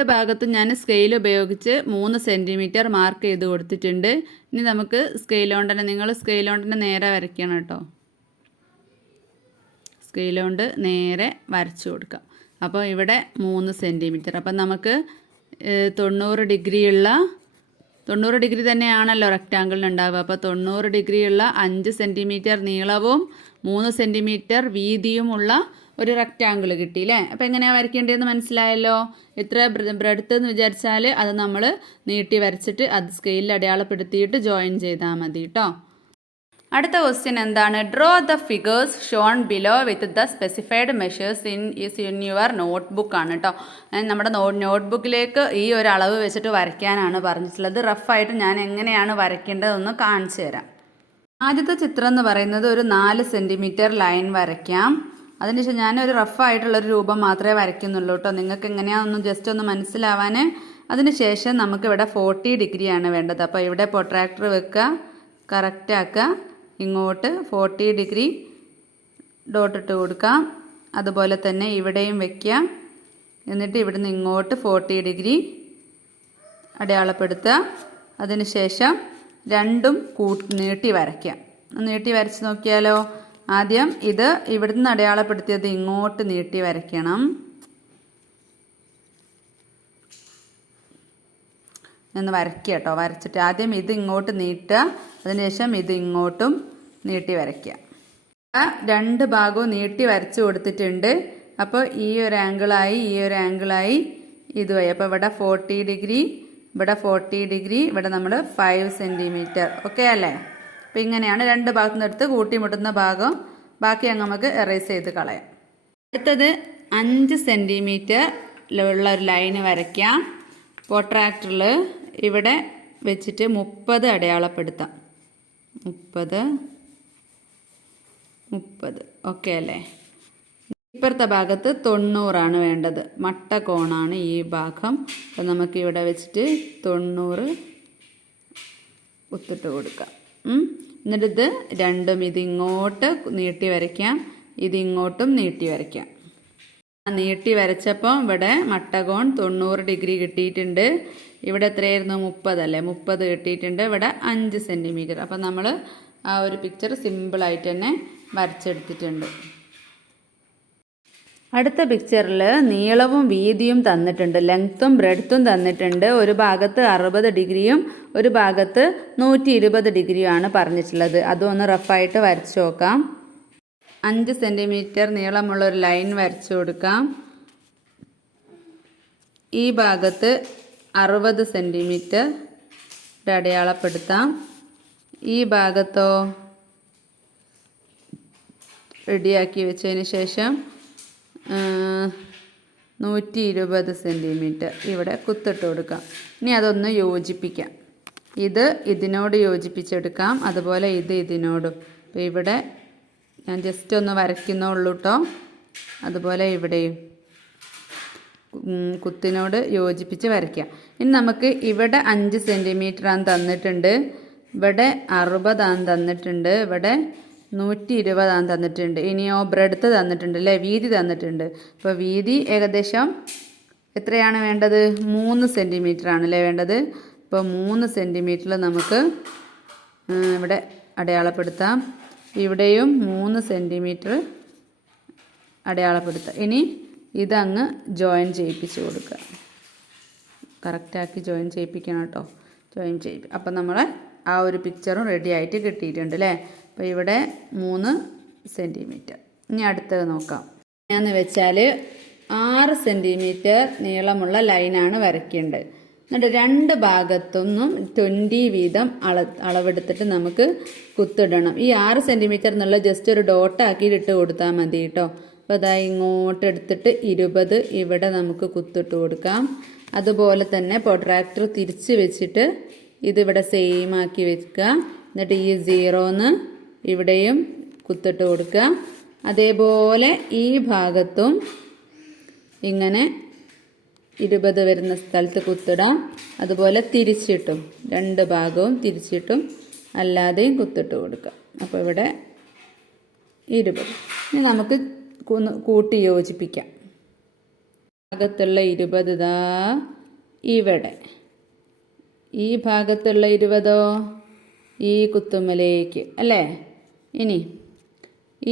ഭാഗത്ത് ഞാൻ സ്കെയിൽ ഉപയോഗിച്ച് 3 സെൻറ്റിമീറ്റർ മാർക്ക് ചെയ്ത് കൊടുത്തിട്ടുണ്ട്. ഇനി നമുക്ക് സ്കെയിൽ കൊണ്ട് തന്നെ, നിങ്ങൾ സ്കെയിൽ കൊണ്ട് തന്നെ നേരെ വരയ്ക്കണം കേട്ടോ. സ്കെയിൽ കൊണ്ട് നേരെ വരച്ചു കൊടുക്കാം. അപ്പോൾ ഇവിടെ 3 സെൻറ്റിമീറ്റർ. അപ്പം നമുക്ക് 90 ഡിഗ്രി തന്നെയാണല്ലോ റെക്റ്റാങ്കിളിന് ഉണ്ടാവുക. അപ്പോൾ 90 ഡിഗ്രിയുള്ള 5 സെൻറ്റിമീറ്റർ നീളവും 3 സെൻറ്റിമീറ്റർ വീതിയുമുള്ള ഒരു റെക്റ്റാങ്കിൾ കിട്ടിയില്ലേ. അപ്പോൾ എങ്ങനെയാണ് വരയ്ക്കേണ്ടതെന്ന് മനസ്സിലായല്ലോ. ഇത്ര ബ്രെഡ്ത്ത് എന്ന് വിചാരിച്ചാൽ അത് നമ്മൾ നീട്ടി വരച്ചിട്ട് അത് സ്കെയിലിൽ അടയാളപ്പെടുത്തിയിട്ട് ജോയിൻ ചെയ്താൽ മതി കേട്ടോ. അടുത്ത ക്വസ്റ്റ്യൻ എന്താണ്? Draw the figures Sean below with the specified measures in your notebook ആണ് കേട്ടോ. നമ്മുടെ നോട്ട്ബുക്കിലേക്ക് ഈ ഒരു അളവ് വെച്ചിട്ട് വരയ്ക്കാനാണ് പറഞ്ഞിട്ടുള്ളത്. റഫായിട്ട് ഞാൻ എങ്ങനെയാണ് വരയ്ക്കേണ്ടതെന്ന് കാണിച്ചു തരാം. ആദ്യത്തെ ചിത്രം എന്ന് പറയുന്നത് ഒരു 4 സെൻറ്റിമീറ്റർ ലൈൻ വരയ്ക്കാം. അതിനുശേഷം ഞാനൊരു റഫായിട്ടുള്ളൊരു രൂപം മാത്രമേ വരയ്ക്കുന്നുള്ളൂ കേട്ടോ. നിങ്ങൾക്ക് എങ്ങനെയാണെന്ന് ജസ്റ്റ് ഒന്ന് മനസ്സിലാവാൻ. അതിനുശേഷം നമുക്കിവിടെ 40 ഡിഗ്രിയാണ് വേണ്ടത്. അപ്പോൾ ഇവിടെ പ്രൊട്രാക്ടർ വെക്കുക, കറക്റ്റാക്കുക, ഇങ്ങോട്ട് 40 ഡിഗ്രി ഡോട്ട് ഇട്ട് കൊടുക്കാം. അതുപോലെ തന്നെ ഇവിടെയും വയ്ക്കാം. എന്നിട്ട് ഇവിടുന്ന് ഇങ്ങോട്ട് 40 ഡിഗ്രി അടയാളപ്പെടുത്തുക. അതിനുശേഷം രണ്ടും നീട്ടി വരയ്ക്കാം. നീട്ടി വരച്ച് നോക്കിയാലോ. ആദ്യം ഇത് ഇവിടുന്ന് അടയാളപ്പെടുത്തിയത് ഇങ്ങോട്ട് നീട്ടി വരയ്ക്കണം. ഒന്ന് വരയ്ക്കുക കേട്ടോ. വരച്ചിട്ട് ആദ്യം ഇത് ഇങ്ങോട്ട് നീട്ടുക, അതിനുശേഷം ഇത് ഇങ്ങോട്ടും നീട്ടി വരയ്ക്കുക. രണ്ട് ഭാഗവും നീട്ടി വരച്ചു കൊടുത്തിട്ടുണ്ട്. അപ്പോൾ ഈ ഒരു ആംഗിളായി, ഈ ഒരു ആംഗിളായി, ഇതുമായി. അപ്പോൾ ഇവിടെ 40 ഡിഗ്രി, ഇവിടെ 40 ഡിഗ്രി, ഇവിടെ നമ്മൾ 5 സെൻറ്റിമീറ്റർ. ഓക്കെ അല്ലേ. അപ്പോൾ ഇങ്ങനെയാണ് രണ്ട് ഭാഗത്തു നിന്നെടുത്ത് കൂട്ടിമുട്ടുന്ന ഭാഗം. ബാക്കി അങ്ങ് നമുക്ക് എറേസ് ചെയ്ത് കളയാം. അടുത്തത് 5 സെൻറ്റിമീറ്ററിലുള്ള ഒരു ലൈന് വരയ്ക്കാം. പ്രൊട്രാക്ടറിൽ ഇവിടെ വെച്ചിട്ട് 30 അടയാളപ്പെടുത്താം. 30 ഓക്കെ അല്ലേ. ഇപ്പുറത്തെ ഭാഗത്ത് 90 വേണ്ടത്. മട്ട കോണാണ് ഈ ഭാഗം. അപ്പം നമുക്ക് ഇവിടെ വെച്ചിട്ട് 90 കുത്തിട്ട് കൊടുക്കാം. എന്നിട്ട് ഇത് രണ്ടും ഇതിങ്ങോട്ട് നീട്ടി വരയ്ക്കാം, ഇതിങ്ങോട്ടും നീട്ടി വരയ്ക്കാം. നീട്ടി വരച്ചപ്പോൾ ഇവിടെ മട്ടകോൺ 90 ഡിഗ്രി കിട്ടിയിട്ടുണ്ട്. ഇവിടെ എത്രയായിരുന്നു? 30 അല്ലേ. 30 കിട്ടിയിട്ടുണ്ട്. ഇവിടെ 5 സെൻറ്റിമീറ്റർ. അപ്പം നമ്മൾ ആ ഒരു പിക്ചർ സിമ്പിളായിട്ട് തന്നെ വരച്ചെടുത്തിട്ടുണ്ട്. അടുത്ത പിക്ചറിൽ നീളവും വീതിയും തന്നിട്ടുണ്ട്, ലെങ്ത്തും ബ്രെഡ്ത്തും തന്നിട്ടുണ്ട്. ഒരു ഭാഗത്ത് 60 ഡിഗ്രിയും ഒരു ഭാഗത്ത് 120 ഡിഗ്രിയുമാണ് പറഞ്ഞിട്ടുള്ളത്. അതൊന്ന് റഫായിട്ട് വരച്ചു നോക്കാം. 5 സെൻറ്റിമീറ്റർ നീളമുള്ള ഒരു ലൈൻ വരച്ചു കൊടുക്കാം. ഈ ഭാഗത്ത് 60 സെൻറ്റിമീറ്റർ അടയാളപ്പെടുത്താം. ഈ ഭാഗത്തോ റെഡിയാക്കി വെച്ചതിന് ശേഷം 120 സെൻറ്റിമീറ്റർ ഇവിടെ കുത്തിട്ട് കൊടുക്കാം. ഇനി അതൊന്ന് യോജിപ്പിക്കാം. ഇത് ഇതിനോട് യോജിപ്പിച്ചെടുക്കാം, അതുപോലെ ഇത് ഇതിനോടും. അപ്പോൾ ഇവിടെ ഞാൻ ജസ്റ്റ് ഒന്ന് വരയ്ക്കുന്നുള്ളൂ കേട്ടോ. അതുപോലെ ഇവിടെയും കുത്തിനോട് യോജിപ്പിച്ച് വരയ്ക്കാം. ഇനി നമുക്ക് ഇവിടെ 5 സെൻറ്റിമീറ്ററാണ് തന്നിട്ടുണ്ട്, ഇവിടെ 60 തന്നിട്ടുണ്ട്, ഇവിടെ 120 തന്നിട്ടുണ്ട്. ഇനിയോ ബ്രെഡ്ത്ത് തന്നിട്ടുണ്ട് അല്ലേ, വീതി തന്നിട്ടുണ്ട്. അപ്പോൾ വീതി ഏകദേശം എത്രയാണ് വേണ്ടത്? 3 സെൻറ്റിമീറ്റർ ആണല്ലേ വേണ്ടത്. അപ്പോൾ 3 സെൻറ്റിമീറ്ററിൽ നമുക്ക് ഇവിടെ അടയാളപ്പെടുത്താം. ഇവിടെയും 3 സെൻറ്റിമീറ്റർ അടയാളപ്പെടുത്താം. ഇനി ഇതങ്ങ് ജോയിൻ ചെയ്യിപ്പിച്ച് കൊടുക്കുക. കറക്റ്റാക്കി ജോയിൻ ചെയ്യിപ്പിക്കണം കേട്ടോ. ജോയിൻ ചെയ്യിപ്പിക്കും. അപ്പം നമ്മൾ ആ ഒരു പിക്ചറും റെഡി ആയിട്ട് കിട്ടിയിട്ടുണ്ട് അല്ലേ. അപ്പോൾ ഇവിടെ 3 സെൻറ്റിമീറ്റർ. ഇനി അടുത്തത് നോക്കാം. എന്ന് വെച്ചാൽ 6 സെൻറ്റിമീറ്റർ നീളമുള്ള ലൈനാണ് വരയ്ക്കേണ്ടത്. എന്നിട്ട് രണ്ട് ഭാഗത്തുനിന്നും 20 വീതം അളവെടുത്തിട്ട് നമുക്ക് കുത്തിടണം. ഈ 6 സെൻറ്റിമീറ്റർ എന്നുള്ള ജസ്റ്റ് ഒരു ഡോട്ടാക്കിയിട്ട് ഇട്ട് കൊടുത്താൽ മതി കേട്ടോ. അപ്പോൾ അതാ ഇങ്ങോട്ട് എടുത്തിട്ട് 20 ഇവിടെ നമുക്ക് കുത്തിട്ട് കൊടുക്കാം. അതുപോലെ തന്നെ പ്രൊട്രാക്ടർ തിരിച്ച് വെച്ചിട്ട് ഇതിവിടെ സെയിം ആക്കി വെക്കുക. എന്നിട്ട് ഈ 0 ഇവിടെയും കുത്തിട്ട് കൊടുക്കുക. അതേപോലെ ഈ ഭാഗത്തും ഇങ്ങനെ 20 വരുന്ന സ്ഥലത്ത് കുത്തിടാം. അതുപോലെ തിരിച്ചിട്ടും 2 ഭാഗവും തിരിച്ചിട്ടും അല്ലാതെയും കുത്തിട്ട് കൊടുക്കാം. അപ്പോൾ ഇവിടെ 20. ഇനി നമുക്ക് കൂട്ടി യോജിപ്പിക്കാം. ഭാഗത്തുള്ള 20 ഇതാ ഇവിടെ, ഈ ഭാഗത്തുള്ള 20ഓ ഈ കുത്തുമ്മലേക്ക് അല്ലേ. ഇനി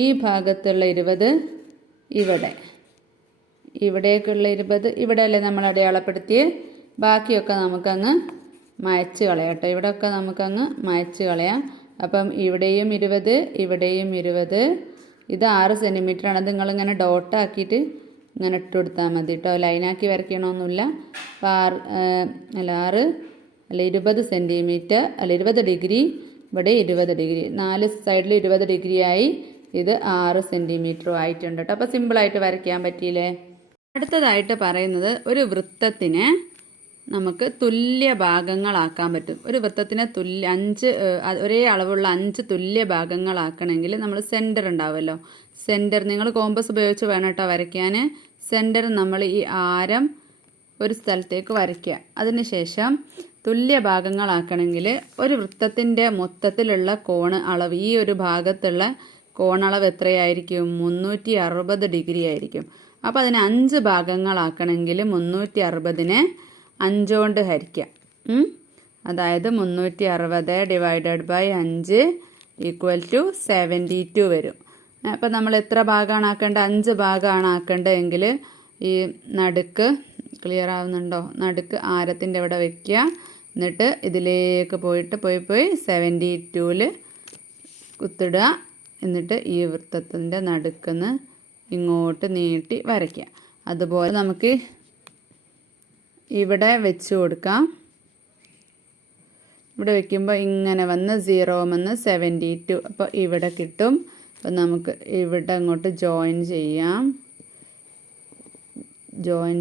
ഈ ഭാഗത്തുള്ള 20 ഇവിടെ, ഇവിടേക്കുള്ള 20 ഇവിടെ അല്ലേ നമ്മൾ അടയാളപ്പെടുത്തി. ബാക്കിയൊക്കെ നമുക്കങ്ങ് മായ്ച്ച് കളയാം കേട്ടോ. ഇവിടെയൊക്കെ നമുക്കങ്ങ് മായ്ച്ച് കളയാം. അപ്പം ഇവിടെയും 20, ഇവിടെയും 20. ഇത് 6 സെൻറ്റിമീറ്റർ ആണ്. അത് നിങ്ങളിങ്ങനെ ഡോട്ടാക്കിയിട്ട് ഇങ്ങനെ ഇട്ട് കൊടുത്താൽ മതി കേട്ടോ. ലൈനാക്കി വരയ്ക്കണമെന്നില്ല. അപ്പോൾ 20 സെൻറ്റിമീറ്റർ 20 ഡിഗ്രി, ഇവിടെ 20 ഡിഗ്രി, 4 സൈഡിൽ 20 ഡിഗ്രി ആയി. ഇത് 6 സെൻറ്റിമീറ്ററും ആയിട്ടുണ്ട് കേട്ടോ. അപ്പോൾ സിമ്പിളായിട്ട് വരയ്ക്കാൻ പറ്റിയില്ലേ. അടുത്തതായിട്ട് പറയുന്നത് ഒരു വൃത്തത്തിനെ നമുക്ക് തുല്യ ഭാഗങ്ങളാക്കാൻ പറ്റും. ഒരു വൃത്തത്തിനെ ഒരേ അളവുള്ള 5 തുല്യ ഭാഗങ്ങളാക്കണമെങ്കിൽ നമ്മൾ സെൻറ്റർ ഉണ്ടാവുമല്ലോ. സെൻറ്റർ നിങ്ങൾ കോമ്പസ് ഉപയോഗിച്ച് വേണം കേട്ടോ വരയ്ക്കാൻ. സെൻറ്റർ നമ്മൾ ഈ ആരം ഒരു സ്ഥലത്തേക്ക് വരയ്ക്കുക. അതിനുശേഷം തുല്യ ഭാഗങ്ങളാക്കണമെങ്കിൽ ഒരു വൃത്തത്തിൻ്റെ മൊത്തത്തിലുള്ള കോണ് അളവ്, ഈ ഒരു ഭാഗത്തുള്ള കോണളവ് എത്രയായിരിക്കും? 360 ഡിഗ്രി ആയിരിക്കും. അപ്പോൾ അതിന് 5 ഭാഗങ്ങളാക്കണമെങ്കിൽ 360നെ 5 കൊണ്ട് ഹരിക്കാം. അതായത് 360 ഡിവൈഡഡ് ബൈ 5 ഈക്വൽ ടു 72 വരും. അപ്പോൾ നമ്മൾ എത്ര ഭാഗമാണ് ആക്കേണ്ടത്? 5 ഭാഗമാണ് ആക്കേണ്ടതെങ്കിൽ ഈ നടുക്ക് ക്ലിയർ ആവുന്നുണ്ടോ? നടുക്ക് ആരത്തിൻ്റെ അവിടെ വയ്ക്കുക. എന്നിട്ട് ഇതിലേക്ക് പോയി 72ൽ കുത്തിടുക. എന്നിട്ട് ഈ വൃത്തത്തിൻ്റെ നടുക്കുന്ന് ഇങ്ങോട്ട് നീട്ടി വരയ്ക്കുക. അതുപോലെ നമുക്ക് ഇവിടെ വെച്ച് കൊടുക്കാം. ഇവിടെ വയ്ക്കുമ്പോൾ ഇങ്ങനെ വന്ന് 0 വന്ന് 72. അപ്പോൾ ഇവിടെ കിട്ടും. അപ്പോൾ നമുക്ക് ഇവിടെ അങ്ങോട്ട് ജോയിൻ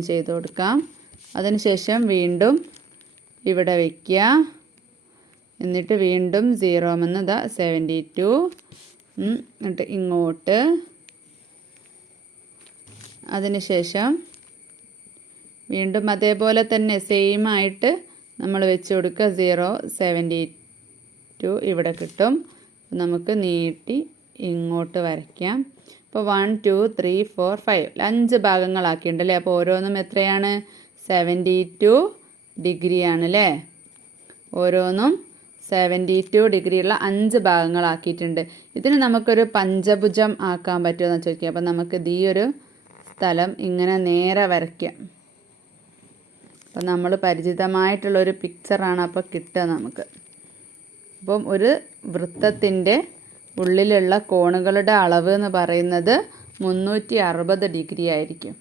ചെയ്ത് കൊടുക്കാം. അതിനുശേഷം വീണ്ടും ഇവിടെ വയ്ക്കുക. എന്നിട്ട് വീണ്ടും 0 വന്ന് 72. എന്നിട്ട് ഇങ്ങോട്ട്, അതിനുശേഷം വീണ്ടും അതേപോലെ തന്നെ സെയിം ആയിട്ട് നമ്മൾ വെച്ച് കൊടുക്കുക. 0 72 ഇവിടെ കിട്ടും. നമുക്ക് നീട്ടി ഇങ്ങോട്ട് വരയ്ക്കാം. അപ്പോൾ 1 2 3 4 5 5 ഭാഗങ്ങളാക്കിയിട്ടുണ്ടല്ലേ. അപ്പോൾ ഓരോന്നും എത്രയാണ്? 72 ഡിഗ്രിയാണല്ലേ. ഓരോന്നും 72 ഡിഗ്രിയുള്ള 5 ഭാഗങ്ങളാക്കിയിട്ടുണ്ട്. ഇതിന് നമുക്കൊരു പഞ്ചഭുജം ആക്കാൻ പറ്റുമെന്ന് ചോദിക്കുക. അപ്പം നമുക്ക് ഈ ഒരു സ്ഥലം ഇങ്ങനെ നേരെ വരയ്ക്കാം. അപ്പം നമ്മൾ പരിചിതമായിട്ടുള്ളൊരു പിക്ചറാണ് അപ്പോൾ കിട്ടുക നമുക്ക്. അപ്പം ഒരു വൃത്തത്തിൻ്റെ ഉള്ളിലുള്ള കോണുകളുടെ അളവ് എന്ന് പറയുന്നത് 360 ഡിഗ്രി ആയിരിക്കും.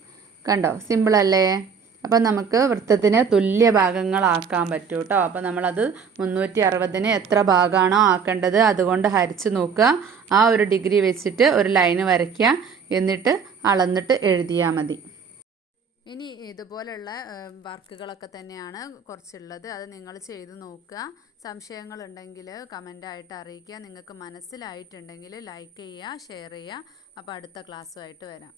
കണ്ടോ, സിമ്പിളല്ലേ? അപ്പം നമുക്ക് വൃത്തത്തിന് തുല്യ ഭാഗങ്ങളാക്കാൻ പറ്റും കേട്ടോ. അപ്പോൾ നമ്മളത് 360ന് എത്ര ഭാഗമാണോ ആക്കേണ്ടത് അതുകൊണ്ട് ഹരിച്ച് നോക്കുക. ആ ഒരു ഡിഗ്രി വെച്ചിട്ട് ഒരു ലൈന് വരയ്ക്കുക. എന്നിട്ട് അളന്നിട്ട് എഴുതിയാൽ മതി. ഇനി ഇതുപോലുള്ള വർക്കുകളൊക്കെ തന്നെയാണ് കുറച്ചുള്ളത്. അത് നിങ്ങൾ ചെയ്ത് നോക്കുക. സംശയങ്ങളുണ്ടെങ്കിൽ കമൻ്റായിട്ട് അറിയിക്കുക. നിങ്ങൾക്ക് മനസ്സിലായിട്ടുണ്ടെങ്കിൽ ലൈക്ക് ചെയ്യുക, ഷെയർ ചെയ്യുക. അപ്പോൾ അടുത്ത ക്ലാസ്സുമായിട്ട് വരാം.